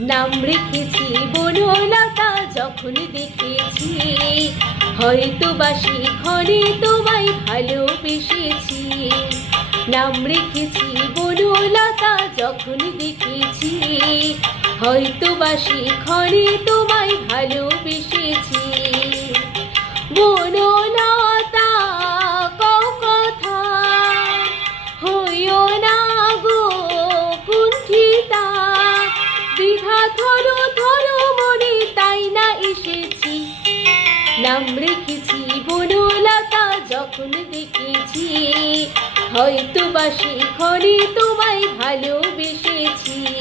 নাম রেখেছি বনলতা যখন দেখেছি, হয়তো বাসি ক্ষণে তোমায় ভালোবেসেছি। নাম রেখেছি বনলতা যখন দেখেছি, হয়তো বাসি ক্ষণে তোমায় ভালোবেসেছি। বনলতা কও কথা, হইও না গো কুণ্ঠিতা, দ্বিধা ধরো ধরো মনে তাই না এসেছি। নাম রেখেছি বনলতা যখন দেখেছি, হয়তো বাসি ক্ষণে তোমায় ভালোবেসেছি।